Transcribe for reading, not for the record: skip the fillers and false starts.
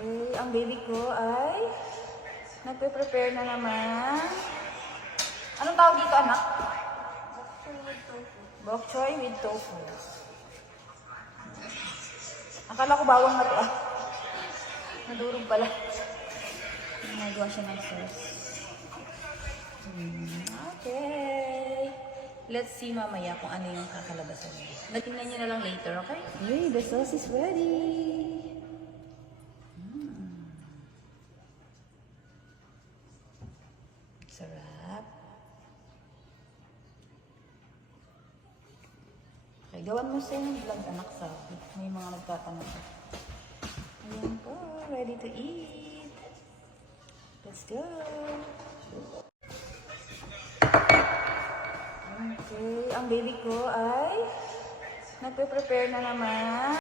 Okay, ang baby ko ay nagpe-prepare na naman. Anong tawag dito, anak? Bok choy with tofu. Akala ko bawang na to ah. Nadurog pala. Nagawa siya ng sauce. Okay. Let's see mamaya kung ano yung kakalabasan niya. Natingnan niyo na lang later, okay? Hey, the sauce is ready. Sarap. Okay, gawan mo siya ng vlog, anak, sa may mga nagtatanong. Ayan po, ready to eat. Let's go. Okay, ang baby ko ay nagpe-prepare na naman.